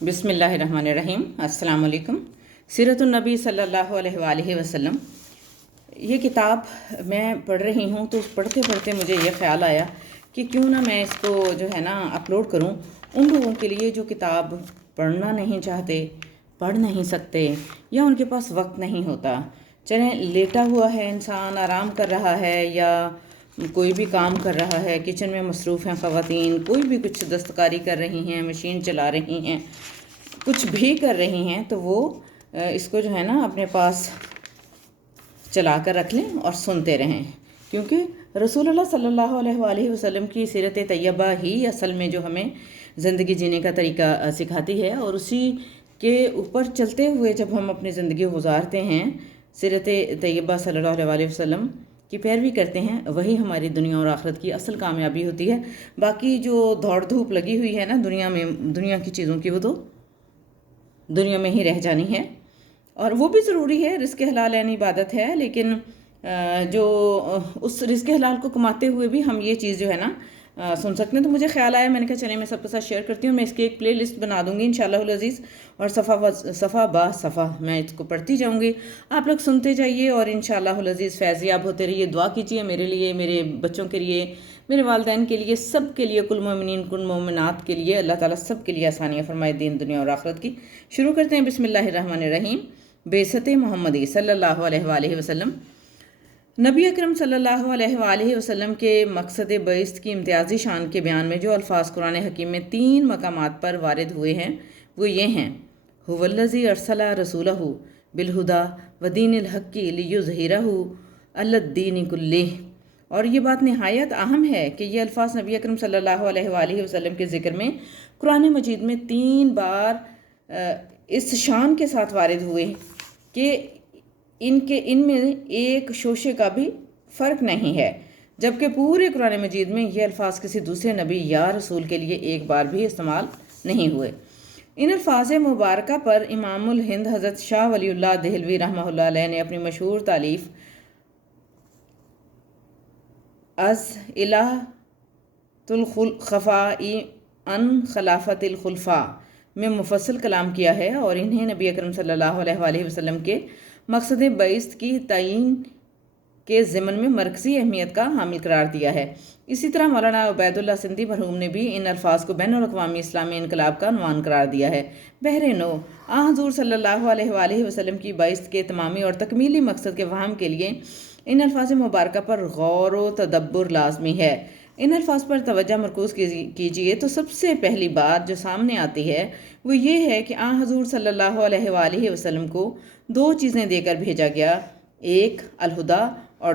بسم اللہ الرحمن الرحیم۔ السلام علیکم۔ سیرت النبی صلی اللہ علیہ وآلہ وسلم، یہ کتاب میں پڑھ رہی ہوں تو پڑھتے پڑھتے مجھے یہ خیال آیا کہ کیوں نہ میں اس کو اپلوڈ کروں ان لوگوں کے لیے جو کتاب پڑھنا نہیں چاہتے، پڑھ نہیں سکتے، یا ان کے پاس وقت نہیں ہوتا۔ چلیں لیٹا ہوا ہے انسان، آرام کر رہا ہے، یا کوئی بھی کام کر رہا ہے، کچن میں مصروف ہیں خواتین، کوئی بھی کچھ دستکاری کر رہی ہیں، مشین چلا رہی ہیں، کچھ بھی کر رہی ہیں، تو وہ اس کو اپنے پاس چلا کر رکھ لیں اور سنتے رہیں، کیونکہ رسول اللہ صلی اللہ علیہ وآلہ وسلم کی سیرت طیبہ ہی اصل میں جو ہمیں زندگی جینے کا طریقہ سکھاتی ہے، اور اسی کے اوپر چلتے ہوئے جب ہم اپنی زندگی گزارتے ہیں، سیرت طیبہ صلی اللہ علیہ وآلہ وسلم کی پیروی کرتے ہیں، وہی ہماری دنیا اور آخرت کی اصل کامیابی ہوتی ہے۔ باقی جو دوڑ دھوپ لگی ہوئی ہے دنیا میں، دنیا کی چیزوں کی، وہ تو دنیا میں ہی رہ جانی ہے، اور وہ بھی ضروری ہے، رزق حلال یعنی عبادت ہے، لیکن جو اس رزق حلال کو کماتے ہوئے بھی ہم یہ چیز سن سکتے ہیں۔ تو مجھے خیال آیا، میں نے کہا چلیں میں سب کے ساتھ شیئر کرتی ہوں۔ میں اس کی ایک پلے لسٹ بنا دوں گی انشاءاللہ العزیز، اور صفحہ با صفحہ میں اس کو پڑھتی جاؤں گی، آپ لوگ سنتے جائیے، اور انشاءاللہ العزیز فیض یاب ہوتے رہیے۔ دعا کیجیے میرے لیے، میرے بچوں کے لیے، میرے والدین کے لیے، سب کے لیے، کل مومنین کل مومنات کے لیے، اللہ تعالیٰ سب کے لیے آسانیاں فرمائے دین دنیا اور آخرت کی۔ شروع کرتے ہیں۔ بسم اللہ الرحمن الرحیم۔ بعثت محمدی صلی اللہ علیہ وآلہ وسلم۔ نبی اکرم صلی اللہ علیہ وآلہ وسلم کے مقصد بعثت کی امتیازی شان کے بیان میں جو الفاظ قرآن حکیم میں 3 مقامات پر وارد ہوئے ہیں وہ یہ ہیں: هو الذی ارسل رسولہ بالہدی ودین الحق لیظہرہ علی الدین کلہ۔ اور یہ بات نہایت اہم ہے کہ یہ الفاظ نبی اکرم صلی اللہ علیہ وآلہ وسلم کے ذکر میں قرآن مجید میں 3 بار اس شان کے ساتھ وارد ہوئے کہ ان میں ایک شوشے کا بھی فرق نہیں ہے، جبکہ پورے قرآن مجید میں یہ الفاظ کسی دوسرے نبی یا رسول کے لیے ایک بار بھی استعمال نہیں ہوئے۔ ان الفاظ مبارکہ پر امام الہند حضرت شاہ ولی اللہ دہلوی رحمہ اللہ علیہ نے اپنی مشہور تالیف از الہۃ الخفاء عن خلافت الخلفاء میں مفصل کلام کیا ہے، اور انہیں نبی اکرم صلی اللہ علیہ وآلہ وسلم کے مقصد بعثت کی تعین کے ضمن میں مرکزی اہمیت کا حامل قرار دیا ہے۔ اسی طرح مولانا عبید اللہ سندھی مرحوم نے بھی ان الفاظ کو بین الاقوامی اسلامی انقلاب کا عنوان قرار دیا ہے۔ بہر نو، حضور صلی اللہ علیہ وآلہ وسلم کی بعثت کے تمامی اور تکمیلی مقصد کے فہم کے لیے ان الفاظ مبارکہ پر غور و تدبر لازمی ہے۔ ان الفاظ پر توجہ مرکوز کیجئے تو سب سے پہلی بات جو سامنے آتی ہے وہ یہ ہے کہ حضور صلی اللہ علیہ وآلہ وسلم کو 2 چیزیں دے کر بھیجا گیا، ایک الہدا اور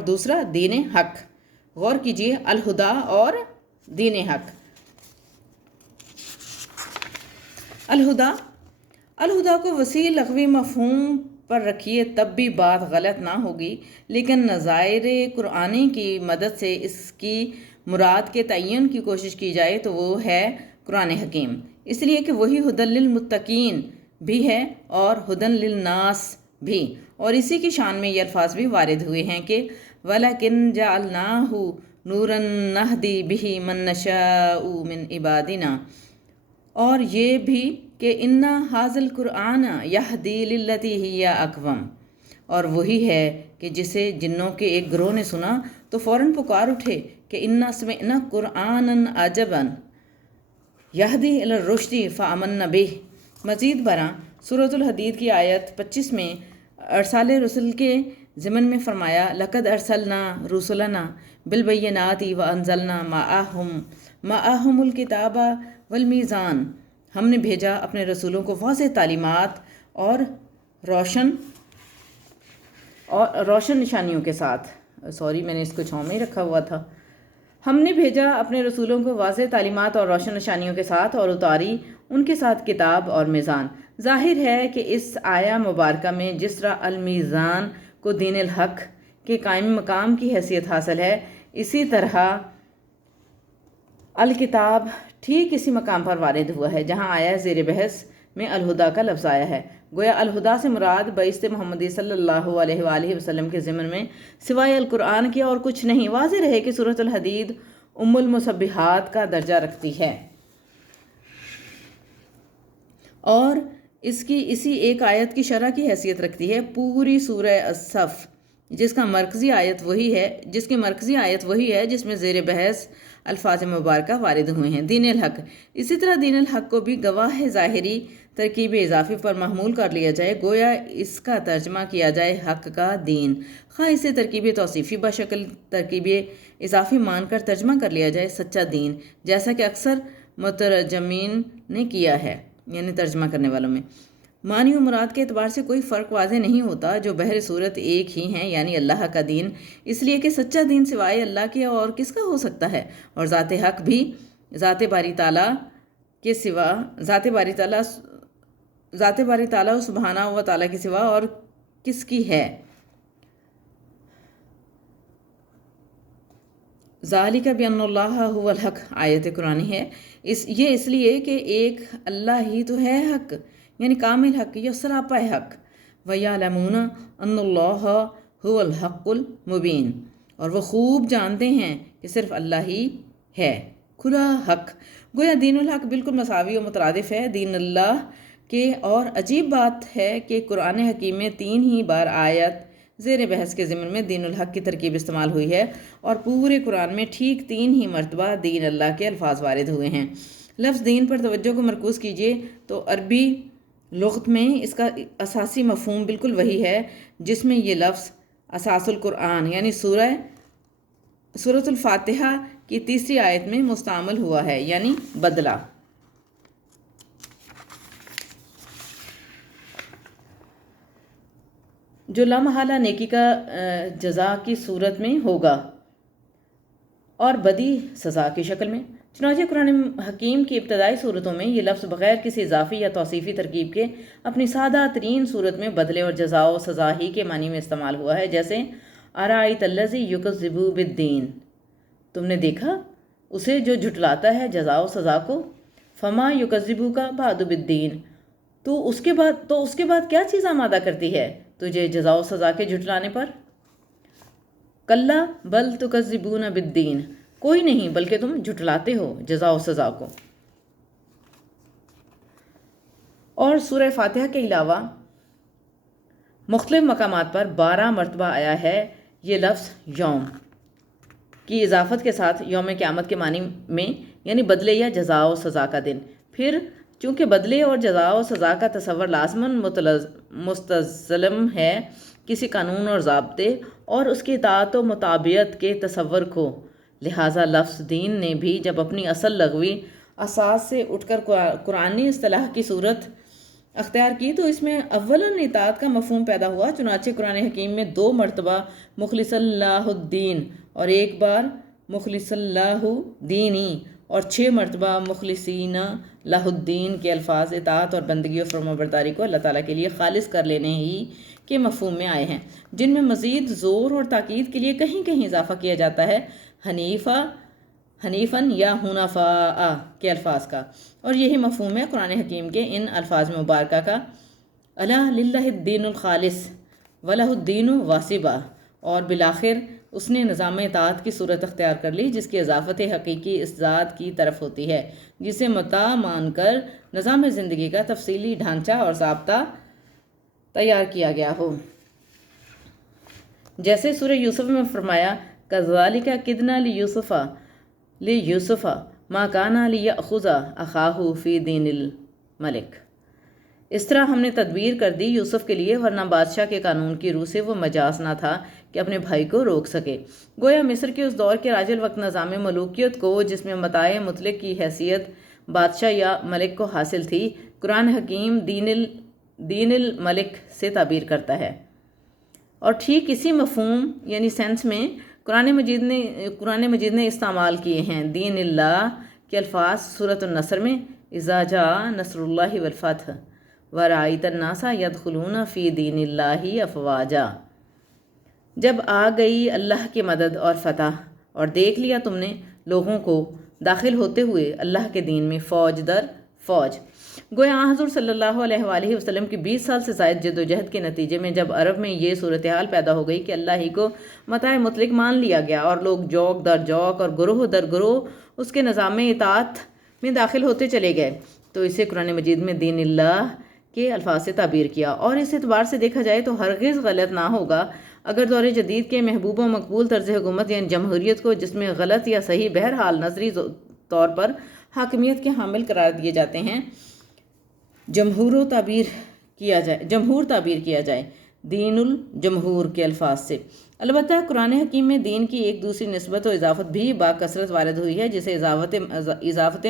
دوسرا دین حق۔ غور کیجئے، الہدا اور دین حق۔ الہدا کو وسیع لغوی مفہوم پر رکھیے تب بھی بات غلط نہ ہوگی، لیکن نظائر قرآنی کی مدد سے اس کی مراد کے تعین کی کوشش کی جائے تو وہ ہے قرآن حکیم، اس لیے کہ وہی ہدی للمتقین بھی ہے اور ہدی للناس بھی، اور اسی کی شان میں یہ الفاظ بھی وارد ہوئے ہیں کہ وَلَكِنْ جَعَلْنَاهُ نُورًا نَهْدِي بِهِ مَن نَّشَاءُ مِنْ عِبَادِنَا، اور یہ بھی کہ اِنَّ هَٰذَا الْقُرْآنَ يَهْدِي لِلَّتِي هِيَ أَقْوَمُ، اور وہی ہے کہ جسے جنوں کے ایک گروہ نے سنا تو فوراً پکار اٹھے کہ اِنَّا سَمِعْنَا قُرْآنًا عَجَبًا يَهْدِي إِلَى الرُّشْدِ فَآمَنَّا بِهِ۔ مزید برآں سورۃ الحدید کی آیت 25 میں ارسال رسل کے ضمن میں فرمایا لَقَدْ أَرْسَلْنَا رُسُلَنَا بِالْبَيِّنَاتِ وَأَنزَلْنَا مَعَهُمُ الْكِتَابَ وَالْمِيزَانَ، ہم نے بھیجا اپنے رسولوں کو واضح تعلیمات اور روشن نشانیوں کے ساتھ۔ میں نے اس کو چھاؤں میں ہی رکھا ہوا تھا۔ ہم نے بھیجا اپنے رسولوں کو واضح تعلیمات اور روشن نشانیوں کے ساتھ، اور اتاری ان کے ساتھ کتاب اور میزان۔ ظاہر ہے کہ اس آیہ مبارکہ میں جس طرح المیزان کو دین الحق کے قائم مقام کی حیثیت حاصل ہے، اسی طرح الکتاب ٹھیک اسی مقام پر وارد ہوا ہے جہاں آیا زیر بحث میں الہدا کا لفظ آیا ہے۔ گویا الہدا سے مراد بعثت محمدی صلی اللہ علیہ وآلہ وسلم کے ضمن میں سوائے القرآن کے اور کچھ نہیں۔ واضح رہے کہ سورۃ الحدید ام المسبحات کا درجہ رکھتی ہے۔ اور اس کی اسی ایک آیت کی شرح کی حیثیت رکھتی ہے پوری سورہ الصف، جس کی مرکزی آیت وہی ہے جس میں زیر بحث الفاظ مبارکہ وارد ہوئے ہیں، دین الحق۔ اسی طرح دین الحق کو بھی گواہ ظاہری ترکیب اضافی پر محمول کر لیا جائے، گویا اس کا ترجمہ کیا جائے حق کا دین، خواہ اسے ترکیب توصیفی بشکل ترکیب اضافی مان کر ترجمہ کر لیا جائے سچا دین، جیسا کہ اکثر مترجمین نے کیا ہے، یعنی ترجمہ کرنے والوں میں۔ معنی و مراد کے اعتبار سے کوئی فرق واضح نہیں ہوتا، جو بہر صورت ایک ہی ہیں، یعنی اللہ کا دین، اس لیے کہ سچا دین سوائے اللہ کے اور کس کا ہو سکتا ہے، اور ذات حق بھی ذات باری تعالیٰ کے سوا ذات باری تعالیٰ سبحانہ و تعالیٰ کے سوا اور کس کی ہے۔ ذالک بان اللہ هو الحق آیت قرآنی ہے، یہ اس لیے کہ ایک اللہ ہی تو ہے حق، یعنی کامل حق یا سراپا حق۔ وَيَعْلَمُونَ أَنَّ اللَّهَ هُوَ الْحَقُّ الْمُبِينُ، اور وہ خوب جانتے ہیں کہ صرف اللہ ہی ہے کھلا حق۔ گویا دین الحق بالکل مساوی و مترادف ہے دین اللہ کے، اور عجیب بات ہے کہ قرآن حکیم میں 3 ہی بار آیت زیر بحث کے ضمن میں دین الحق کی ترکیب استعمال ہوئی ہے، اور پورے قرآن میں ٹھیک 3 ہی مرتبہ دین اللہ کے الفاظ وارد ہوئے ہیں۔ لفظ دین پر توجہ کو مرکوز کیجیے تو عربی لغت میں اس کا اساسی مفہوم بالکل وہی ہے جس میں یہ لفظ اساس القرآن یعنی سورۃ الفاتحہ کی 3ری آیت میں مستعمل ہوا ہے، یعنی بدلہ۔ جو لامحالہ نیکی کا جزا کی صورت میں ہوگا اور بدی سزا کی شکل میں۔ چنانچہ قرآن حکیم کی ابتدائی صورتوں میں یہ لفظ بغیر کسی اضافی یا توصیفی ترکیب کے اپنی سادہ ترین صورت میں بدلے اور جزا و سزا ہی کے معنی میں استعمال ہوا ہے، جیسے ارأیت الذی یکذب بالدین، تم نے دیکھا اسے جو جھٹلاتا ہے جزا و سزا کو، فما یکذبک بعد بالدین، تو اس کے بعد کیا چیز آمادہ کرتی ہے تجھے جزا و سزا کے جھٹلانے پر؟ کلا بل تکذبون بالدین، کوئی نہیں بلکہ تم جھٹلاتے ہو جزا و سزا کو۔ اور سورہ فاتحہ کے علاوہ مختلف مقامات پر 12 مرتبہ آیا ہے یہ لفظ یوم کی اضافت کے ساتھ یوم قیامت کے معنی میں، یعنی بدلے یا جزا و سزا کا دن۔ پھر چونکہ بدلے اور جزا و سزا کا تصور لازماً مستلزم ہے کسی قانون اور ضابطے اور اس کی اطاعت و مطابعت کے تصور کو، لہٰذا لفظ دین نے بھی جب اپنی اصل لغوی اساس سے اٹھ کر قرآنی اصطلاح کی صورت اختیار کی تو اس میں اولاً اطاعت کا مفہوم پیدا ہوا۔ چنانچہ قرآن حکیم میں 2 مرتبہ مخلص اللہ الدین اور 1 بار مخلص اللہ دینی اور 6 مرتبہ مخلصین لہ الدین کے الفاظ اطاعت اور بندگی و فرمانبرداری کو اللہ تعالیٰ کے لیے خالص کر لینے ہی کے مفہوم میں آئے ہیں، جن میں مزید زور اور تاکید کے لیے کہیں کہیں اضافہ کیا جاتا ہے حنیفاً یا حنفاء کے الفاظ کا، اور یہی مفہوم ہے قرآن حکیم کے ان الفاظ مبارکہ کا، الا للہ الدین الخالص ولہ الدین واصبہ، اور بالآخر اس نے نظام اطاعت کی صورت اختیار کر لی جس کی اضافت حقیقی اس ذات کی طرف ہوتی ہے جسے متاع مان کر نظام زندگی کا تفصیلی ڈھانچہ اور ضابطہ تیار کیا گیا ہو۔ جیسے سورہ یوسف میں فرمایا کذالک کدنا لیوسف ما کان لیأخذ اخاہ فی دین الملک، اس طرح ہم نے تدبیر کر دی یوسف کے لیے ورنہ بادشاہ کے قانون کی روح سے وہ مجاز نہ تھا کہ اپنے بھائی کو روک سکے۔ گویا مصر کے اس دور کے راج الوقت نظام ملوکیت کو جس میں متاع مطلق کی حیثیت بادشاہ یا ملک کو حاصل تھی، قرآن حکیم دین الملک سے تعبیر کرتا ہے، اور ٹھیک اسی مفہوم یعنی سینس میں قرآن مجید نے استعمال کیے ہیں دین اللہ کے الفاظ سورۃ النصر میں اذا جاء نصر اللہ والفتح ورأیت الناس یدخلون فی دین اللہ افواجا، جب آ گئی اللہ کی مدد اور فتح اور دیکھ لیا تم نے لوگوں کو داخل ہوتے ہوئے اللہ کے دین میں فوج در فوج۔ گویا حضور صلی اللہ علیہ وآلہ وسلم کی 20 سال سے زائد جد و جہد کے نتیجے میں جب عرب میں یہ صورتحال پیدا ہو گئی کہ اللہ ہی کو متاع مطلق مان لیا گیا اور لوگ جوک در جوک اور گروہ در گروہ اس کے نظام اطاعت میں داخل ہوتے چلے گئے، تو اسے قرآن مجید میں دین اللہ کے الفاظ سے تعبیر کیا، اور اس اعتبار سے دیکھا جائے تو ہرگز غلط نہ ہوگا اگر دور جدید کے محبوب و مقبول طرز حکومت یعنی جمہوریت کو، جس میں غلط یا صحیح بہرحال نظری طور پر حاکمیت کے حامل قرار دیے جاتے ہیں، جمہور تعبیر کیا جائے دین الجمہور کے الفاظ سے۔ البتہ قرآن حکیم میں دین کی ایک دوسری نسبت و اضافت بھی باکثرت وارد ہوئی ہے، جسے اضافت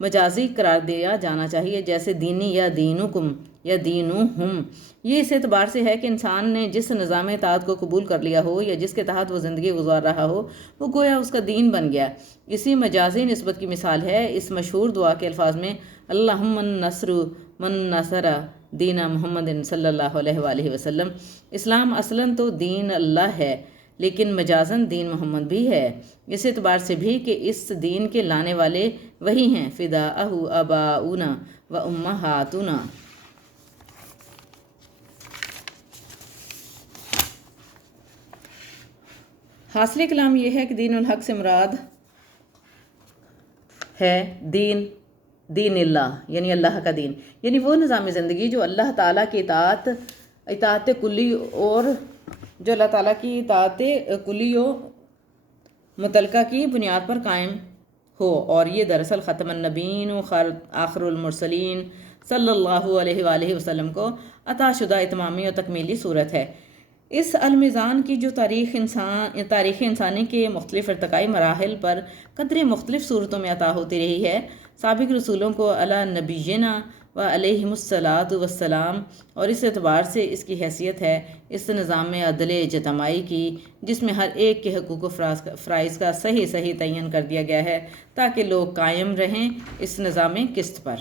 مجازی قرار دیا جانا چاہیے، جیسے دینی یا دینکم یا دینہم۔ یہ اس اعتبار سے ہے کہ انسان نے جس نظام اطاعت کو قبول کر لیا ہو یا جس کے تحت وہ زندگی گزار رہا ہو، وہ گویا اس کا دین بن گیا۔ اسی مجازی نسبت کی مثال ہے اس مشہور دعا کے الفاظ میں اللہم النصر من نصر دین محمد صلی اللہ علیہ وآلہ وسلم۔ اسلام اصلاً تو دین اللہ ہے، لیکن مجازاً دین محمد بھی ہے، اس اعتبار سے بھی کہ اس دین کے لانے والے وہی ہیں، فداءہ آباؤنا و امہاتنا۔ حاصل کلام یہ ہے کہ دین الحق سے مراد ہے دین اللہ، یعنی اللہ کا دین، یعنی وہ نظام زندگی جو اللہ تعالیٰ کی اطاعت کلی اور متعلقہ کی بنیاد پر قائم ہو، اور یہ دراصل ختم النبیین و آخر المرسلین صلی اللہ علیہ وآلہ وسلم کو عطا شدہ اتمامی و تکمیلی صورت ہے۔ اس المیزان کی جو تاریخ انسانی کے مختلف ارتقائی مراحل پر قدرے مختلف صورتوں میں عطا ہوتی رہی ہے، سابق رسولوں کو علی نبینا و علیہم الصلاۃ والسلام، اور اس اعتبار سے اس کی حیثیت ہے اس نظام عدل اجتماعی کی، جس میں ہر ایک کے حقوق و فرائض کا صحیح تعین کر دیا گیا ہے تاکہ لوگ قائم رہیں اس نظام قسط پر۔